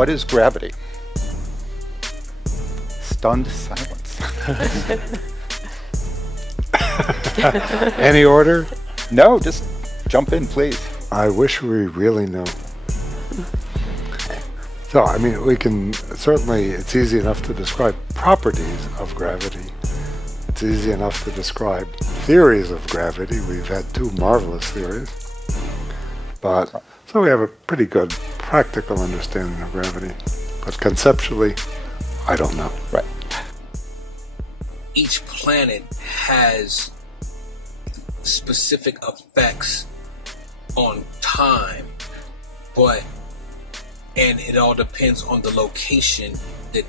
What is gravity? Stunned silence. Any order? No, just jump in, please. I wish we really knew. So, I mean, we can certainly, it's easy enough to describe properties of gravity. It's easy enough to describe theories of gravity. We've had two marvelous theories. But, so we have a pretty good practical understanding of gravity. But conceptually, I don't know. Right. Each planet has specific effects on time, and it all depends on the location that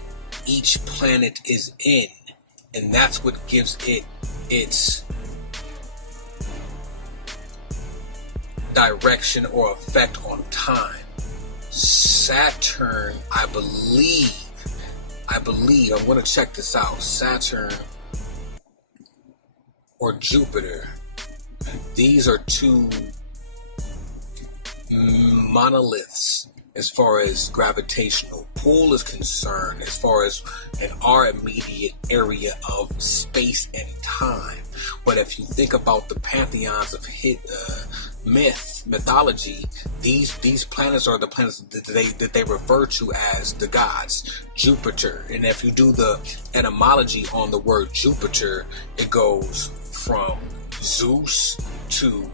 each planet is in, and that's what gives it its direction or effect on time. Saturn, I believe, I'm going to check this out. Saturn or Jupiter, these are two monoliths as far as gravitational pull is concerned, as far as in our immediate area of space and time. But if you think about the pantheons of mythology, these planets are the planets that they refer to as the gods. Jupiter, and if you do the etymology on the word Jupiter, it goes from Zeus to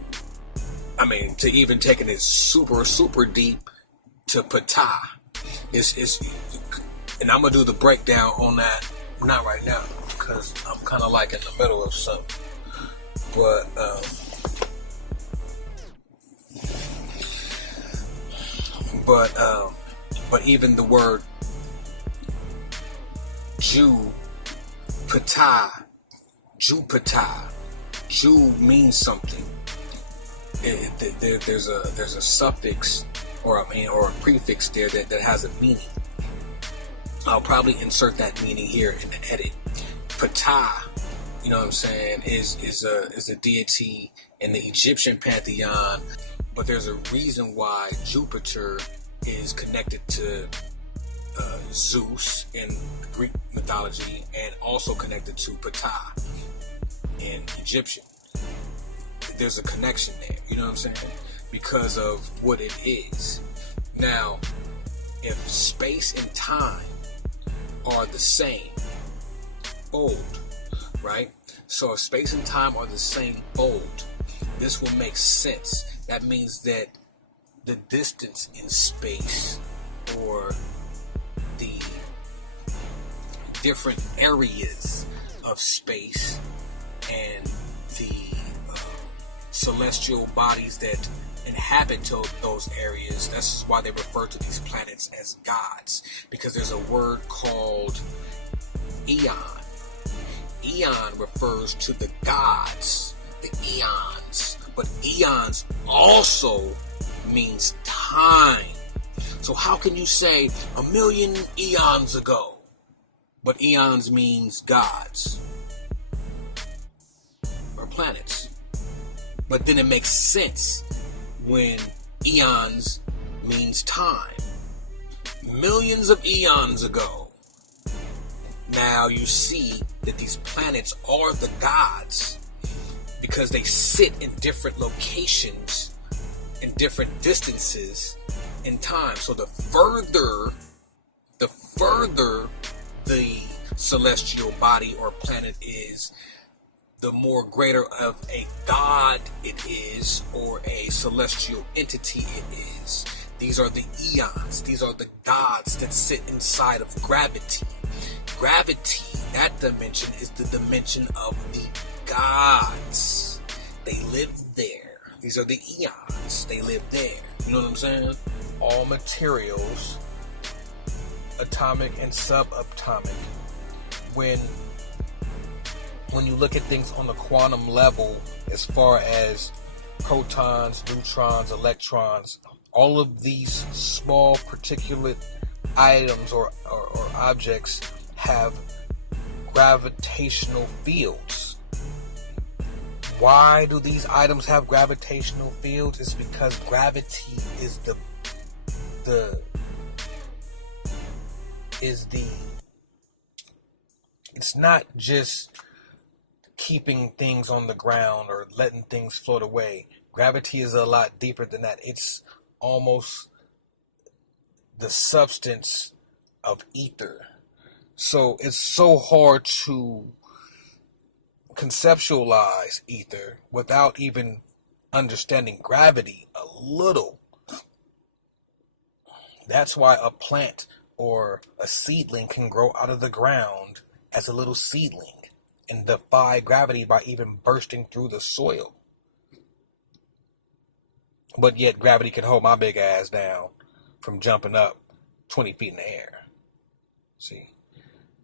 even taking it super deep to Ptah. And I'm gonna do the breakdown on that, not right now, because I'm kind of like in the middle of something. But even the word Jupiter, Jew means something. There's a suffix or a prefix there that has a meaning. I'll probably insert that meaning here in the edit. Ptah, you know what I'm saying, is a deity in the Egyptian pantheon, but there's a reason why Jupiter is connected to Zeus in Greek mythology and also connected to Ptah in Egyptian. There's a connection there, you know what I'm saying? Because of what it is. Now, if space and time are the same fold, right? So if space and time are the same fold, this will make sense. That means that the distance in space, or the different areas of space, and the celestial bodies that inhabit those areas, that's why they refer to these planets as gods, because there's a word called eon. Eon refers to the gods, the eons, but eons also means time. So how can you say 1,000,000 eons ago, but eons means gods or planets? But then it makes sense when eons means time. Millions of eons ago. Now you see that these planets are the gods because they sit in different locations and different distances in time. So the further the celestial body or planet is, the more greater of a god it is, or a celestial entity it is. These are the eons. These are the gods that sit inside of gravity. Gravity, that dimension, is the dimension of the gods. They live there. These are the eons. They live there. You know what I'm saying? All materials, atomic and subatomic, when you look at things on the quantum level, as far as protons, neutrons, electrons, all of these small particulate items or objects have gravitational fields. Why do these items have gravitational fields? It's because gravity is the is it's not just keeping things on the ground or letting things float away. Gravity is a lot deeper than that. It's almost the substance of ether. So it's so hard to conceptualize ether without even understanding gravity a little. That's why a plant or a seedling can grow out of the ground as a little seedling and defy gravity by even bursting through the soil. But yet gravity can hold my big ass down from jumping up 20 feet in the air. See?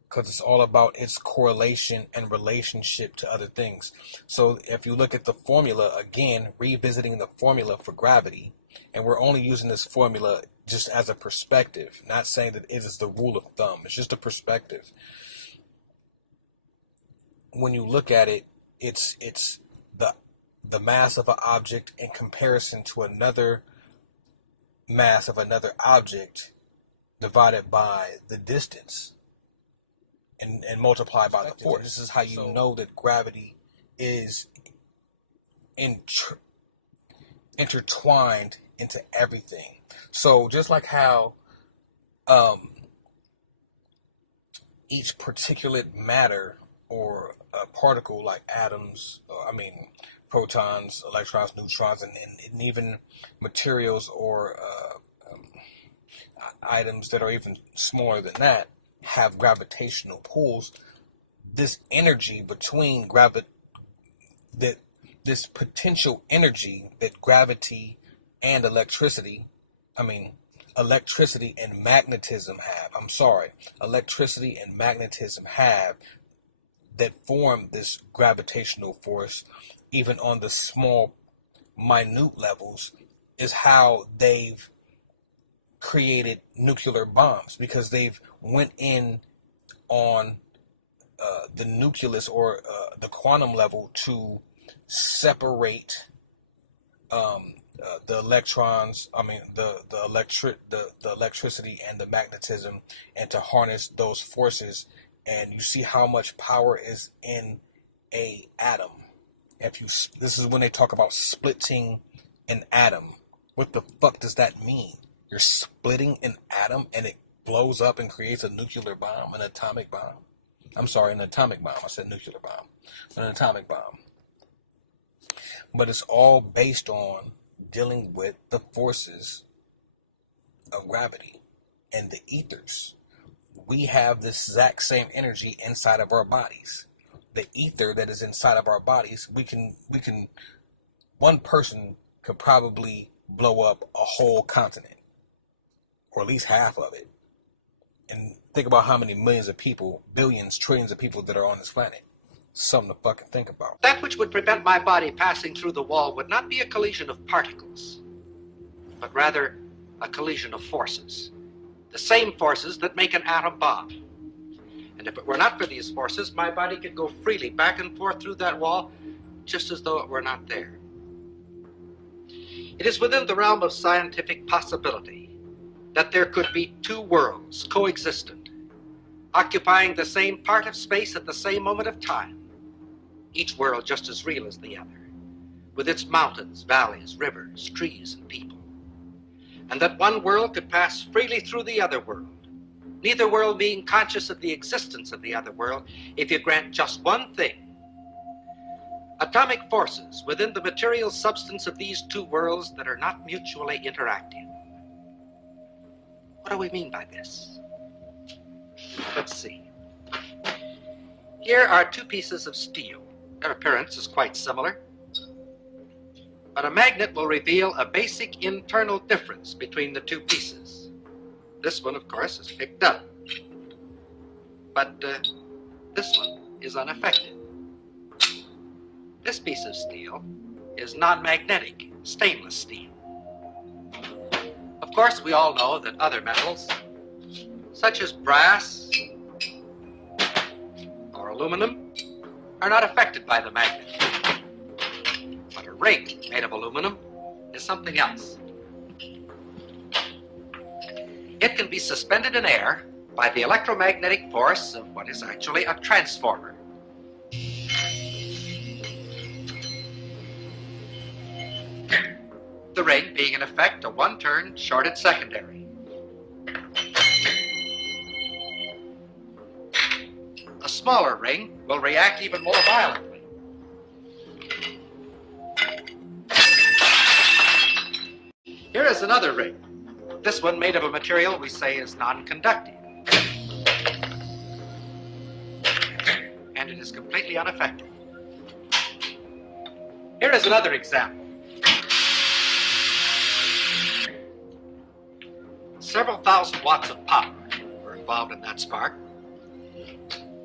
Because it's all about its correlation and relationship to other things. So if you look at the formula, again, revisiting the formula for gravity, and we're only using this formula just as a perspective, not saying that it is the rule of thumb. It's just a perspective. When you look at it, it's the mass of an object in comparison to another mass of another object divided by the distance and multiplied by the force. This is how you know that gravity is intertwined into everything. So just like how each particulate matter or a particle like atoms, protons, electrons, neutrons, and even materials or items that are even smaller than that have gravitational pulls. This energy between this potential energy that gravity and electricity and magnetism have that form this gravitational force, even on the small, minute levels, is how they've created nuclear bombs, because they've went in on the nucleus or the quantum level to separate the electrons, the electricity and the magnetism, and to harness those forces. And you see how much power is in a atom. This is when they talk about splitting an atom. What the fuck does that mean? You're splitting an atom and it blows up and creates a nuclear bomb, an atomic bomb. I'm sorry, an atomic bomb. I said nuclear bomb. An atomic bomb. But it's all based on dealing with the forces of gravity and the ethers. We have this exact same energy inside of our bodies. The ether that is inside of our bodies, one person could probably blow up a whole continent, or at least half of it. And think about how many millions of people, billions, trillions of people that are on this planet. Something to fucking think about. That which would prevent my body passing through the wall would not be a collision of particles, but rather a collision of forces. The same forces that make an atom bomb. And if it were not for these forces, my body could go freely back and forth through that wall, just as though it were not there. It is within the realm of scientific possibility that there could be two worlds coexistent, occupying the same part of space at the same moment of time, each world just as real as the other, with its mountains, valleys, rivers, trees, and people. And that one world could pass freely through the other world, neither world being conscious of the existence of the other world, if you grant just one thing. Atomic forces within the material substance of these two worlds that are not mutually interacting. What do we mean by this? Let's see. Here are two pieces of steel. Their appearance is quite similar, but a magnet will reveal a basic internal difference between the two pieces. This one, of course, is picked up, but this one is unaffected. This piece of steel is non-magnetic, stainless steel. Of course, we all know that other metals, such as brass or aluminum, are not affected by the magnet. But a ring made of aluminum is something else. It can be suspended in air by the electromagnetic force of what is actually a transformer. The ring being in effect a one-turn shorted secondary. A smaller ring will react even more violently. Here is another ring. This one made of a material we say is non-conductive. And it is completely unaffected. Here is another example. Several thousand watts of power were involved in that spark.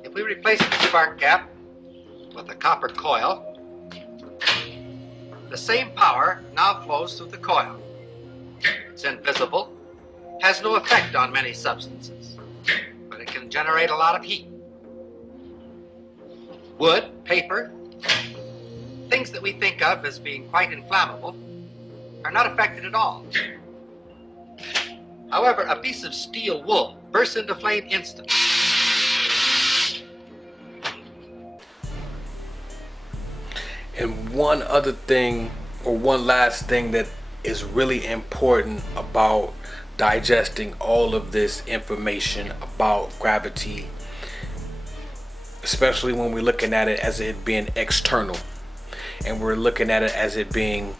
If we replace the spark gap with a copper coil, the same power now flows through the coil. It's invisible, has no effect on many substances, but it can generate a lot of heat. Wood, paper, things that we think of as being quite inflammable are not affected at all. However, a piece of steel wool bursts into flame instantly. And one other thing, or one last thing that is really important about digesting all of this information about gravity, especially when we're looking at it as it being external, and we're looking at it as it being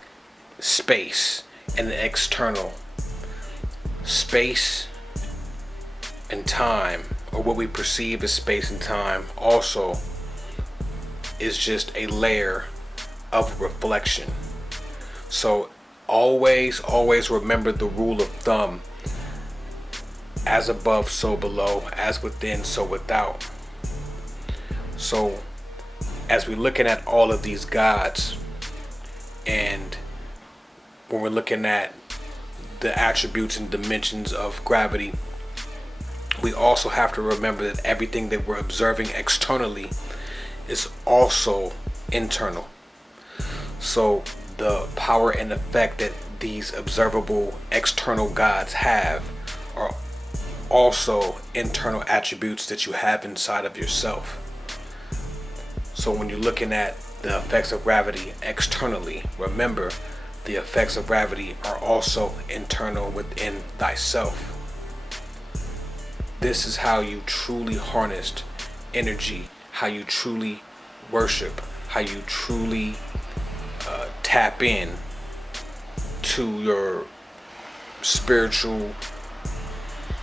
space and the external. Space and time, or what we perceive as space and time, also is just a layer of reflection. So always remember the rule of thumb: as above, so below; as within, so without. So as we're looking at all of these gods, and when we're looking at the attributes and dimensions of gravity, we also have to remember that everything that we're observing externally is also internal. So the power and effect that these observable external gods have are also internal attributes that you have inside of yourself. So when you're looking at the effects of gravity externally, remember the effects of gravity are also internal within thyself. This is how you truly harnessed energy, how you truly worship, how you truly tap in to your spiritual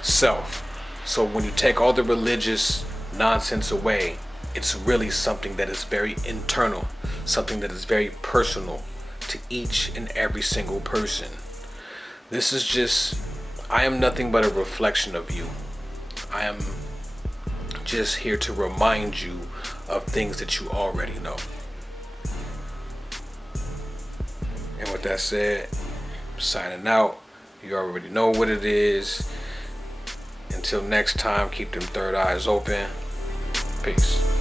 self. So when you take all the religious nonsense away, it's really something that is very internal, something that is very personal to each and every single person. This is just, I am nothing but a reflection of you. I am just here to remind you of things that you already know. And with that said, signing out. You already know what it is. Until next time, keep them third eyes open. Peace.